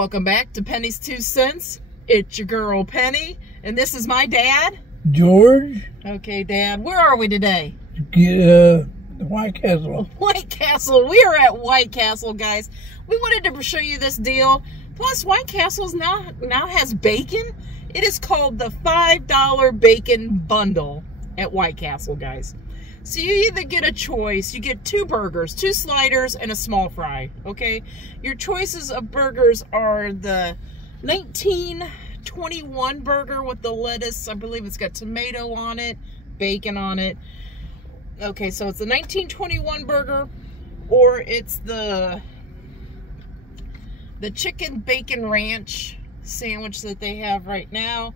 welcome back to Penny's 2 Cents. It's your girl Penny, and this is my dad, George. Okay, Dad, where are we today? White Castle. White Castle. We are at White Castle, guys. We wanted to show you this deal. Plus, White Castle's now has bacon. It is called the $5 bacon bundle at White Castle, guys. So you either get a choice. You get 2 burgers, 2 sliders, and a small fry, okay? Your choices of burgers are the 1921 burger with the lettuce. I believe it's got tomato on it, bacon on it. Okay, so it's the 1921 burger, or it's the chicken bacon ranch sandwich that they have right now,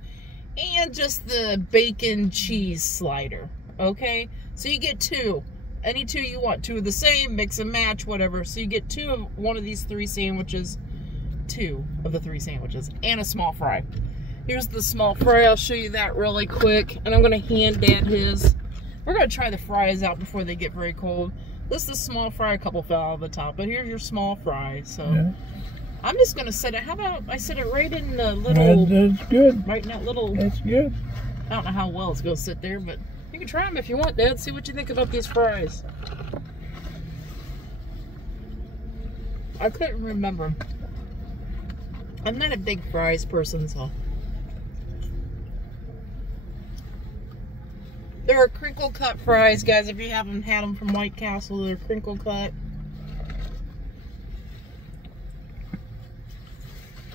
and just the bacon cheese slider, okay? So you get 2. Any 2 you want. 2 of the same, mix and match, whatever. So you get 2 of one of these 3 sandwiches, 2 of the 3 sandwiches, and a small fry. Here's the small fry. I'll show you that really quick. And I'm going to hand Dad his. We're going to try the fries out before they get very cold. This is the small fry. A couple fell out of the top. But here's your small fry. So yeah. I'm just going to set it. How about I set it right in the little. That's good. Right in that little. That's good. I don't know how well it's going to sit there, but you can try them if you want, Dad. See what you think about these fries. I couldn't remember. I'm not a big fries person, so. There are crinkle cut fries, guys. If you haven't had them from White Castle, they're crinkle cut.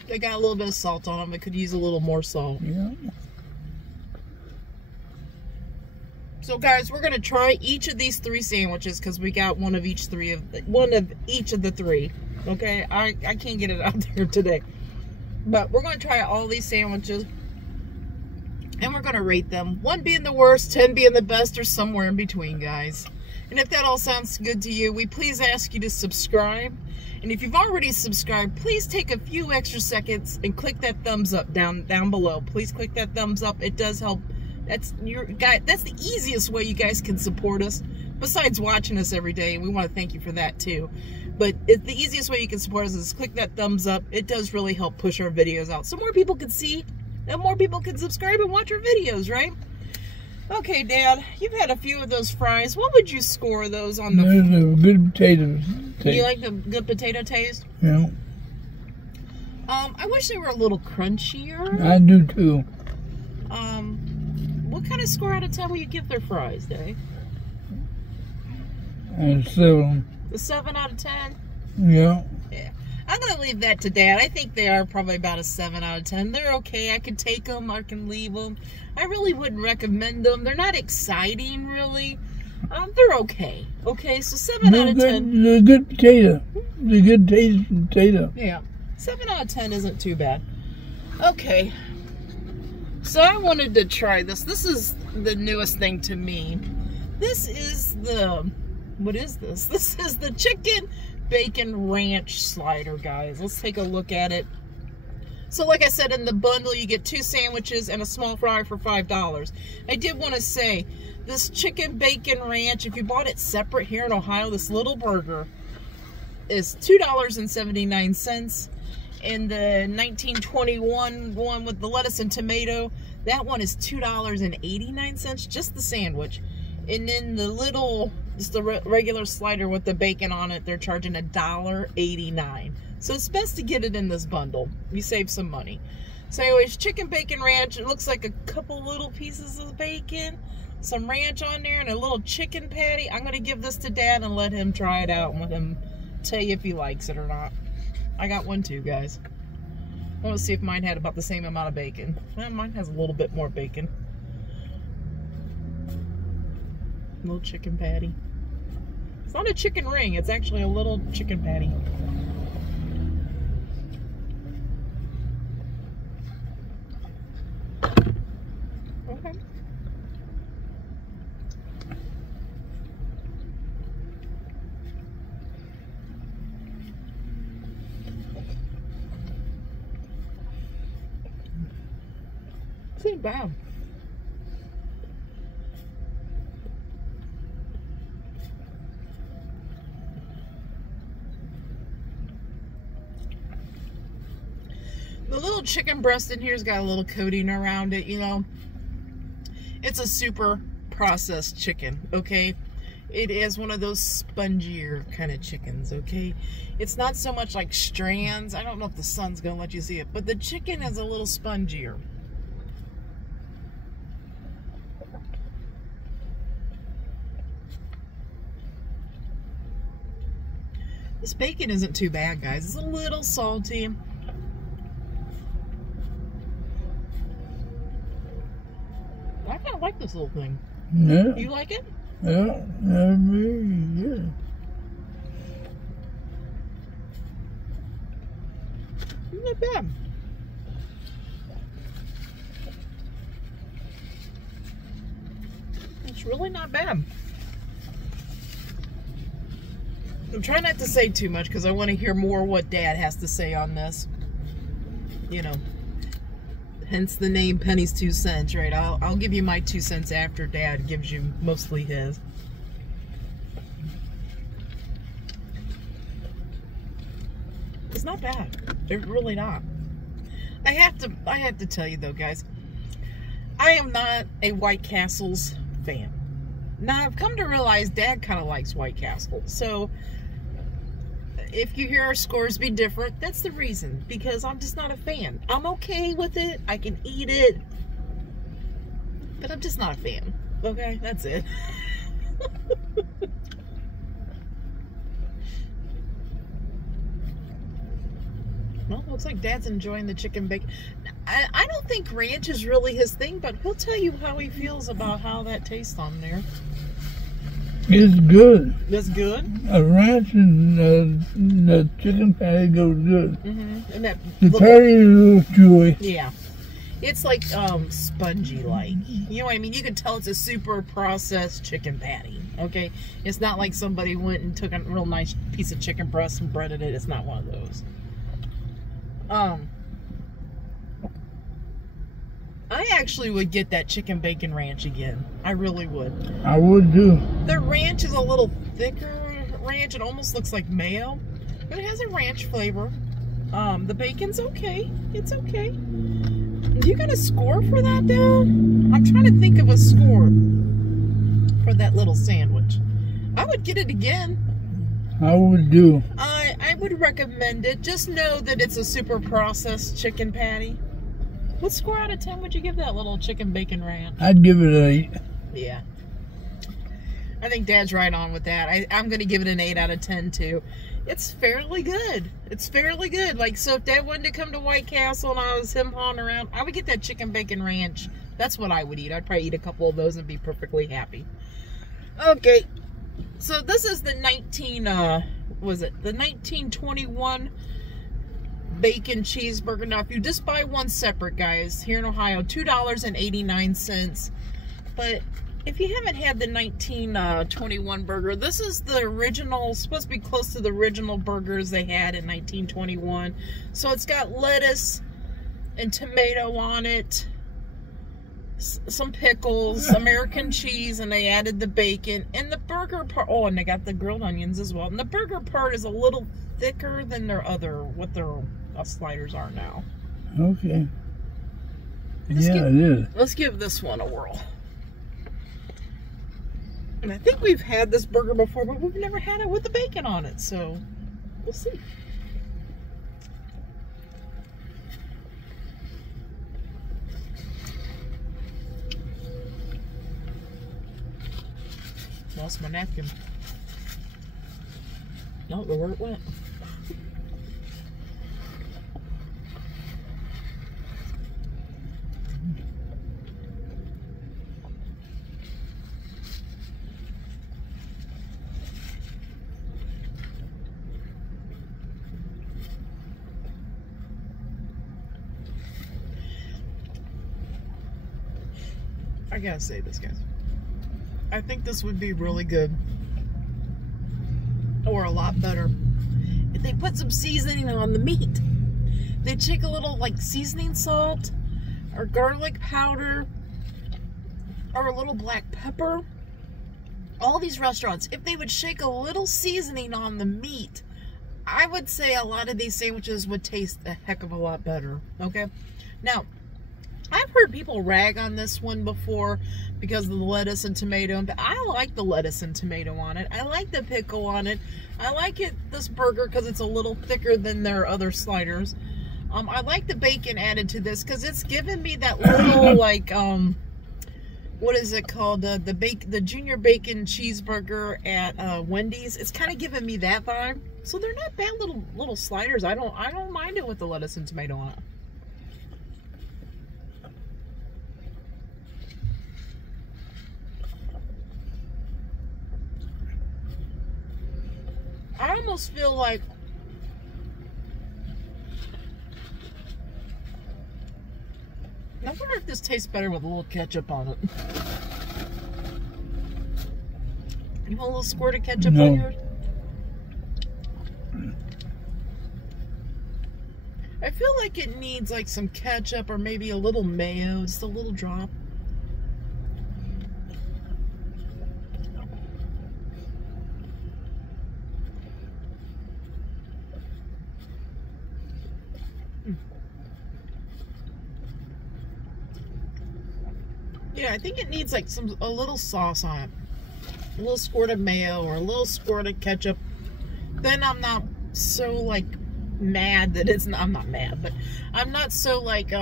They got a little bit of salt on them. They could use a little more salt. Yeah. So guys, we're gonna try each of these 3 sandwiches because we got one of each of the 3. Okay, I can't get it out there today, but we're gonna try all these sandwiches and we're gonna rate them. 1 being the worst, 10 being the best, or somewhere in between, guys. And if that all sounds good to you, we please ask you to subscribe. And if you've already subscribed, please take a few extra seconds and click that thumbs up down below. Please click that thumbs up. It does help. That's the easiest way you guys can support us, besides watching us every day, and we want to thank you for that too. But the easiest way you can support us is click that thumbs up. It does really help push our videos out so more people can see and more people can subscribe and watch our videos, right? Okay, Dad, you've had a few of those fries. What would you score those on the? There's a good potato taste. You like the good potato taste? Yeah. I wish they were a little crunchier. I do too. What kind of score out of 10 will you give their fries, Dave? 7. The 7 out of 10? Yeah. Yeah. I'm going to leave that to Dad. I think they are probably about a 7 out of 10. They're okay. I could take them. I can leave them. I really wouldn't recommend them. They're not exciting, really. They're okay. Okay, so 7 out of 10. They're good potato. They're good taste potato. Yeah. 7 out of 10 isn't too bad. Okay. So I wanted to try this. This is the newest thing to me. This is the, what is this? This is the chicken bacon ranch slider, guys. Let's take a look at it. So like I said, in the bundle, you get 2 sandwiches and a small fry for $5. I did want to say, this chicken bacon ranch, if you bought it separate here in Ohio, this little burger is $2.79. And the 1921 one with the lettuce and tomato, that one is $2.89, just the sandwich. And then the little, just the regular slider with the bacon on it, they're charging $1.89. So it's best to get it in this bundle. You save some money. So anyways, chicken bacon ranch, it looks like a couple little pieces of bacon, some ranch on there, and a little chicken patty. I'm going to give this to Dad and let him try it out and let him tell you if he likes it or not. I got one too, guys. I want to see if mine had about the same amount of bacon. Well, mine has a little bit more bacon. Little chicken patty. It's not a chicken ring, it's actually a little chicken patty. Okay. This ain't bad. The little chicken breast in here's got a little coating around it, you know. It's a super processed chicken, okay? It is one of those spongier kind of chickens, okay? It's not so much like strands. I don't know if the sun's gonna let you see it, but the chicken is a little spongier. This bacon isn't too bad, guys. It's a little salty. I kind of like this little thing. Yeah. You like it? Yeah. Yeah. Not bad. It's really not bad. I'm trying not to say too much because I want to hear more what Dad has to say on this. You know, hence the name Penny's 2 cents, right? I'll give you my 2 cents after Dad gives you mostly his. It's not bad. It's really not. I have to tell you though, guys, I am not a White Castle's fan. Now I've come to realize Dad kind of likes White Castle, so if you hear our scores be different, that's the reason, because I'm just not a fan. I'm okay with it, I can eat it, but I'm just not a fan. Okay, that's it. Well, looks like Dad's enjoying the chicken bacon. I don't think ranch is really his thing, but he'll tell you how he feels about how that tastes on there. It's good. That's good? A ranch and the chicken patty goes good. Mm-hmm. And that The patty is a little chewy. yeah. It's like spongy like. You know what I mean? You can tell it's a super processed chicken patty. Okay? It's not like somebody went and took a real nice piece of chicken breast and breaded it. It's not one of those. I actually would get that chicken bacon ranch again. I really would. I would too. The ranch is a little thicker ranch. It almost looks like mayo, but it has a ranch flavor. The bacon's okay. It's okay. Do you got a score for that, Dad? I'm trying to think of a score for that little sandwich. I would get it again. I would do. I would recommend it. Just know that it's a super processed chicken patty. What score out of 10 would you give that little chicken bacon ranch? I'd give it an 8. Yeah. I think Dad's right on with that. I'm going to give it an 8 out of 10 too. It's fairly good. It's fairly good. Like, so if Dad wanted to come to White Castle and I was him hawing around, I would get that chicken bacon ranch. That's what I would eat. I'd probably eat a couple of those and be perfectly happy. Okay. So this is the 1921 bacon cheeseburger. Now, if you just buy one separate, guys, here in Ohio, $2.89. But if you haven't had the 1921 burger, this is the original, supposed to be close to the original burgers they had in 1921. So it's got lettuce and tomato on it, some pickles, American cheese, and they added the bacon. And the burger part, oh, and they got the grilled onions as well. And the burger part is a little thicker than what their sliders are now. Okay. It is. Let's give this one a whirl. And I think we've had this burger before, but we've never had it with the bacon on it, so we'll see. Lost my napkin. I don't know where it went. I gotta say this, guys. I think this would be really good, or a lot better, if they put some seasoning on the meat. They take a little like seasoning salt or garlic powder or a little black pepper. All these restaurants, if they would shake a little seasoning on the meat, I would say a lot of these sandwiches would taste a heck of a lot better. Okay, now I've heard people rag on this one before because of the lettuce and tomato, but I like the lettuce and tomato on it. I like the pickle on it. I like this burger because it's a little thicker than their other sliders. I like the bacon added to this because it's giving me that little like what is it called? The junior bacon cheeseburger at Wendy's. It's kind of giving me that vibe. So they're not bad little sliders. I don't mind it with the lettuce and tomato on it. I almost feel like I wonder if this tastes better with a little ketchup on it. You want a little squirt of ketchup on yours? I feel like it needs like some ketchup or maybe a little mayo, just a little drop. Yeah, I think it needs like a little sauce on it. A little squirt of mayo or a little squirt of ketchup. Then I'm not so like mad that it's not, I'm not mad, but I'm not so like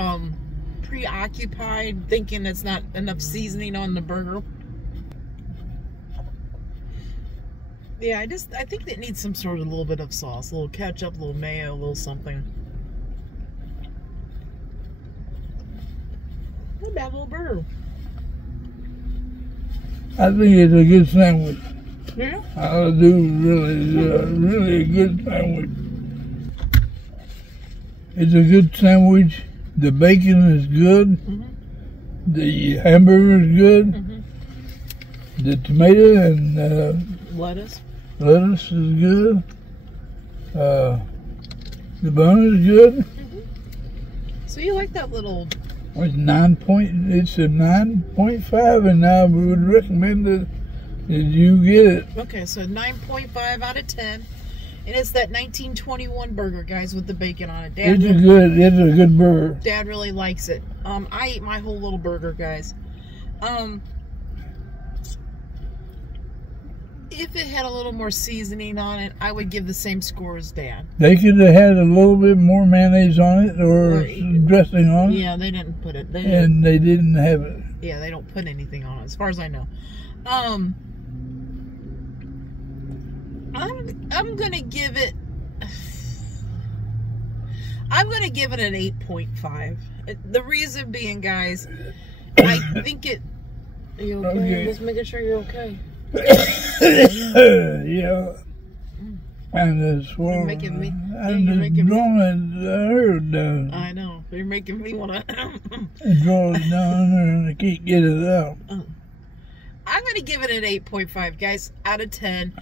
preoccupied thinking it's not enough seasoning on the burger. Yeah, I think it needs some sort of little bit of sauce, a little ketchup, a little mayo, a little something. Not a bad little burger. I think it's a good sandwich. Yeah? I do really a good sandwich. It's a good sandwich. The bacon is good. Mm-hmm. The hamburger is good. Mm-hmm. The tomato and lettuce is good. The bun is good. Mm-hmm. So you like that little... It's a 9.5, and I would recommend that you get it. Okay, so 9.5 out of 10. And it's that 1921 burger, guys, with the bacon on it. It's a good burger. Dad really likes it. I ate my whole little burger, guys. If it had a little more seasoning on it, I would give the same score as Dad. They could have had a little bit more mayonnaise on it or dressing on it. Yeah, they didn't put it. They didn't have it. Yeah, they don't put anything on it, as far as I know. I'm gonna give it. I'm gonna give it an 8.5. The reason being, guys, I think it. Are you okay? Okay. Just making sure you're okay. Yeah. And it's You're making me. I'm just drawing it down. I know. You're making me want to. Draw it down and I can't get it out. I'm going to give it an 8.5, guys, out of 10.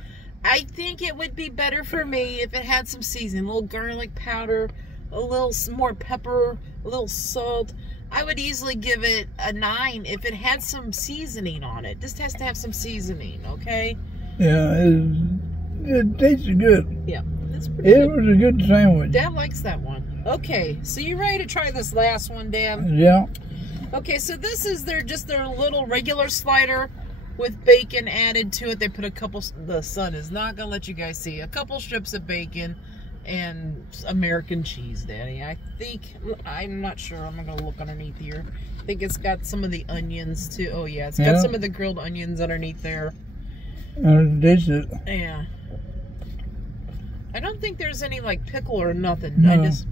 I think it would be better for me if it had some seasoning, a little garlic powder, a little more pepper, a little salt. I would easily give it a 9 if it had some seasoning on it. This has to have some seasoning, okay? Yeah, it tasted good. Yeah, it's pretty good. It was a good sandwich. Dad likes that one. Okay, so you ready to try this last one, Dad? Yeah. Okay, so this is their little regular slider with bacon added to it. They put a couple, the sun is not going to let you guys see, a couple strips of bacon and American cheese, Daddy. I think, I'm not sure, I'm going to look underneath here. I think it's got some of the onions too. Oh yeah, it's got some of the grilled onions underneath there. Taste it. Yeah. I don't think there's any like pickle or nothing. No. I just...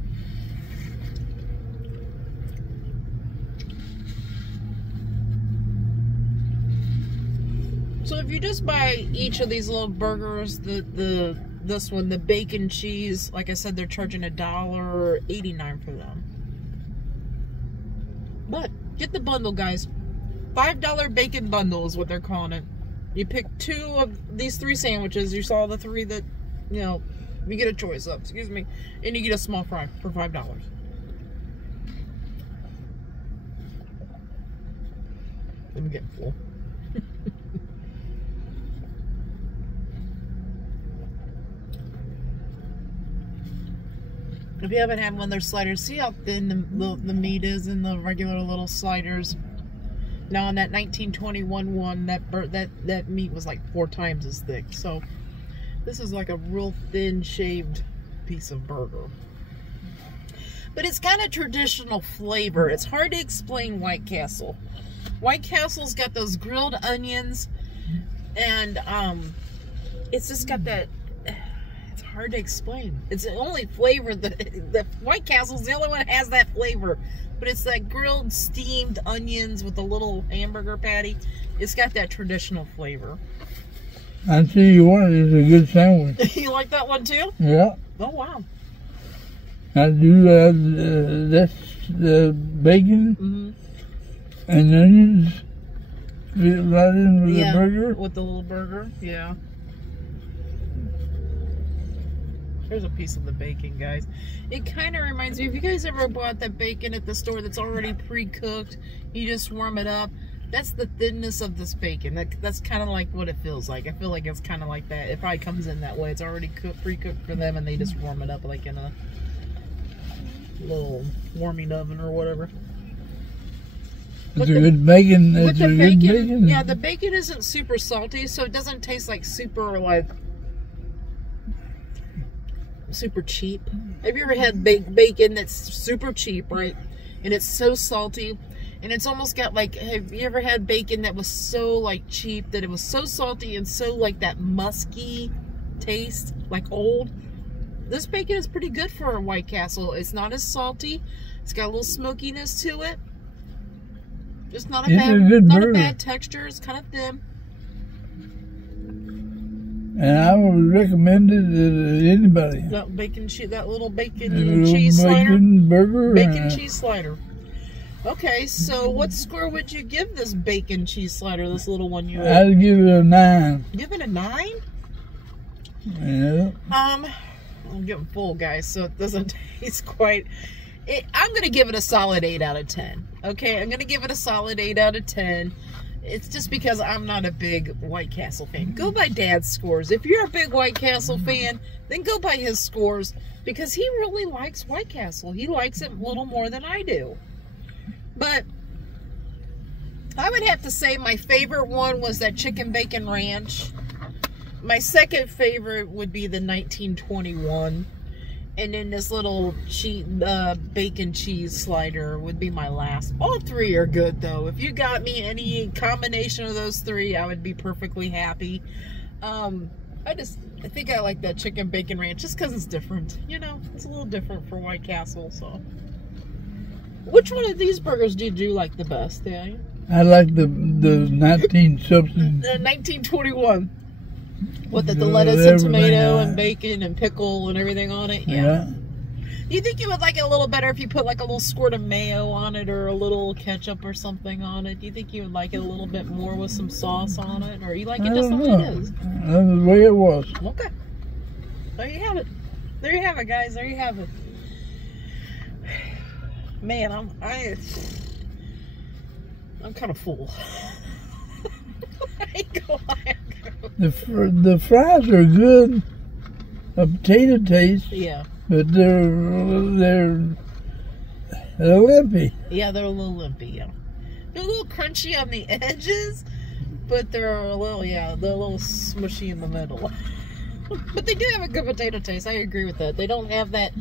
So if you just buy each of these little burgers, this one, the bacon cheese, like I said, they're charging $1.89 for them. But get the bundle, guys. $5 bacon bundle is what they're calling it. You pick 2 of these 3 sandwiches. You saw the 3 that, you know, you get a choice of, excuse me, and you get a small fry for $5. Let me get full. If you haven't had one of their sliders, see how thin the meat is in the regular little sliders. Now on that 1921 one, that meat was like 4 times as thick. So this is like a real thin shaved piece of burger. But it's got a traditional flavor. It's hard to explain White Castle. White Castle's got those grilled onions, and it's just got that. It's hard to explain. It's the only flavor the White Castle's the only one that has that flavor. But it's that grilled, steamed onions with a little hamburger patty. It's got that traditional flavor. I see you want it. It's a good sandwich. You like that one too? Yeah. Oh, wow. I do that's the bacon and onions fit right in with the burger. With the little burger, yeah. Here's a piece of the bacon, guys. It kind of reminds me, if you guys ever bought that bacon at the store that's already pre-cooked, you just warm it up. That's the thinness of this bacon. That's kind of like what it feels like. I feel like it's kind of like that. It probably comes in that way. It's already pre-cooked for them, and they just warm it up like in a little warming oven or whatever. It's a good bacon. It's a good bacon. Yeah, the bacon isn't super salty, so it doesn't taste like super cheap. Have you ever had bacon that's super cheap, right? And it's so salty, and it's almost got like, have you ever had bacon that was so like cheap that it was so salty and so like that musky taste, like old? This bacon is pretty good for a White Castle. It's not as salty. It's got a little smokiness to it. Just not a bad texture. It's kind of thin. And I would recommend it to anybody. That little bacon cheese slider. Bacon cheese slider. Okay, so what score would you give this bacon cheese slider, this little one you had? I'd give it a 9. Give it a 9? Yeah. I'm getting full, guys, so it doesn't taste quite. I'm going to give it a solid 8 out of 10. Okay, I'm going to give it a solid 8 out of 10. It's just because I'm not a big White Castle fan. Go by Dad's scores. If you're a big White Castle fan, then go by his scores, because he really likes White Castle. He likes it a little more than I do. But I would have to say my favorite one was that chicken bacon ranch. My second favorite would be the 1921. And then this little bacon cheese slider would be my last. All 3 are good, though. If you got me any combination of those 3, I would be perfectly happy. I think I like that chicken bacon ranch just because it's different. You know, it's a little different for White Castle, so. Which one of these burgers did you like the best, Daniel? I like the 19 something. The 1921. With the lettuce and tomato and bacon and pickle and everything on it? Yeah. Do you think you would like it a little better if you put like a little squirt of mayo on it or a little ketchup or something on it? Do you think you would like it a little bit more with some sauce on it? Or you like it just the way it is? That's the way it was. Okay. There you have it. There you have it, guys. There you have it. Man, I'm kind of full. I ain't gonna lie. The fries are good, a potato taste. Yeah. But they're limpy. Yeah, they're a little limpy. Yeah. They're a little crunchy on the edges, but they're a little smushy in the middle. But they do have a good potato taste. I agree with that. They don't have that.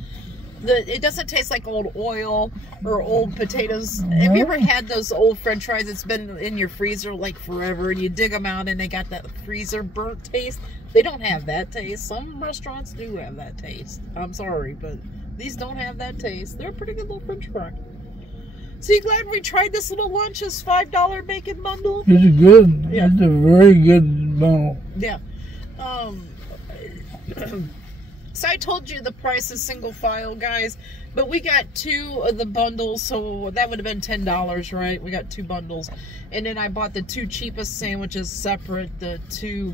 It doesn't taste like old oil or old potatoes. Have you ever had those old French fries that's been in your freezer like forever, and you dig them out and they got that freezer burnt taste? They don't have that taste. Some restaurants do have that taste. I'm sorry, but these don't have that taste. They're a pretty good little French fry. So you glad we tried this little lunch, this $5 bacon bundle? It's good. Yeah. It's a very good bundle. Yeah. So I told you the price is single file, guys, but we got 2 of the bundles, so that would have been $10, right? We got 2 bundles, and then I bought the 2 cheapest sandwiches separate, the 2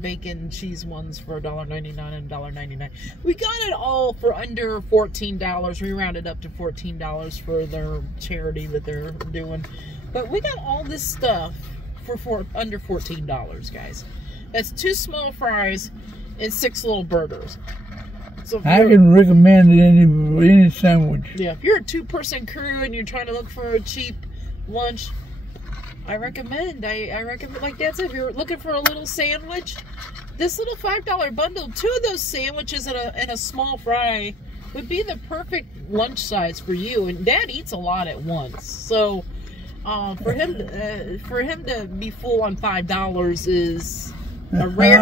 bacon cheese ones for $1.99 and $1.99. We got it all for under $14. We rounded up to $14 for their charity that they're doing, but we got all this stuff for under $14, guys. That's 2 small fries and 6 little burgers. So I can recommend any sandwich. Yeah, if you're a 2-person crew and you're trying to look for a cheap lunch, I recommend. I recommend, like Dad said, if you're looking for a little sandwich, this little $5 bundle, 2 of those sandwiches and a small fry would be the perfect lunch size for you. And Dad eats a lot at once, so for him to be full on $5 is a rare.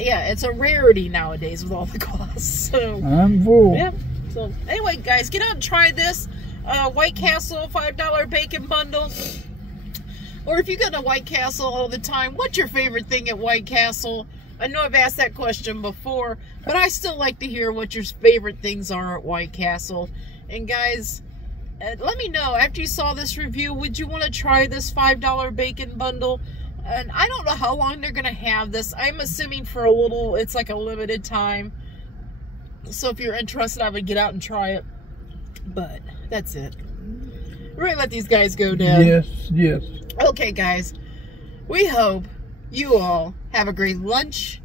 Yeah, it's a rarity nowadays with all the costs. So I'm full. Yeah. So anyway, guys, get out and try this White Castle $5 bacon bundle. Or if you go to White Castle all the time, what's your favorite thing at White Castle? I know I've asked that question before, but I still like to hear what your favorite things are at White Castle. And guys, let me know, after you saw this review, would you want to try this $5 bacon bundle? And I don't know how long they're going to have this. I'm assuming for a little, it's like a limited time. So if you're interested, I would get out and try it. But that's it. We're going to let these guys go now. Yes, yes. Okay, guys, we hope you all have a great lunch,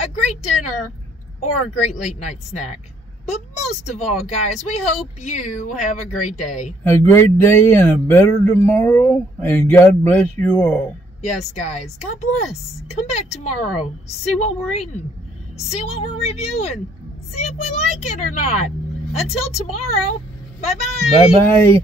a great dinner, or a great late night snack. But most of all, guys, we hope you have a great day. A great day and a better tomorrow, and God bless you all. Yes, guys, God bless. Come back tomorrow. See what we're eating. See what we're reviewing. See if we like it or not. Until tomorrow, bye-bye. Bye-bye.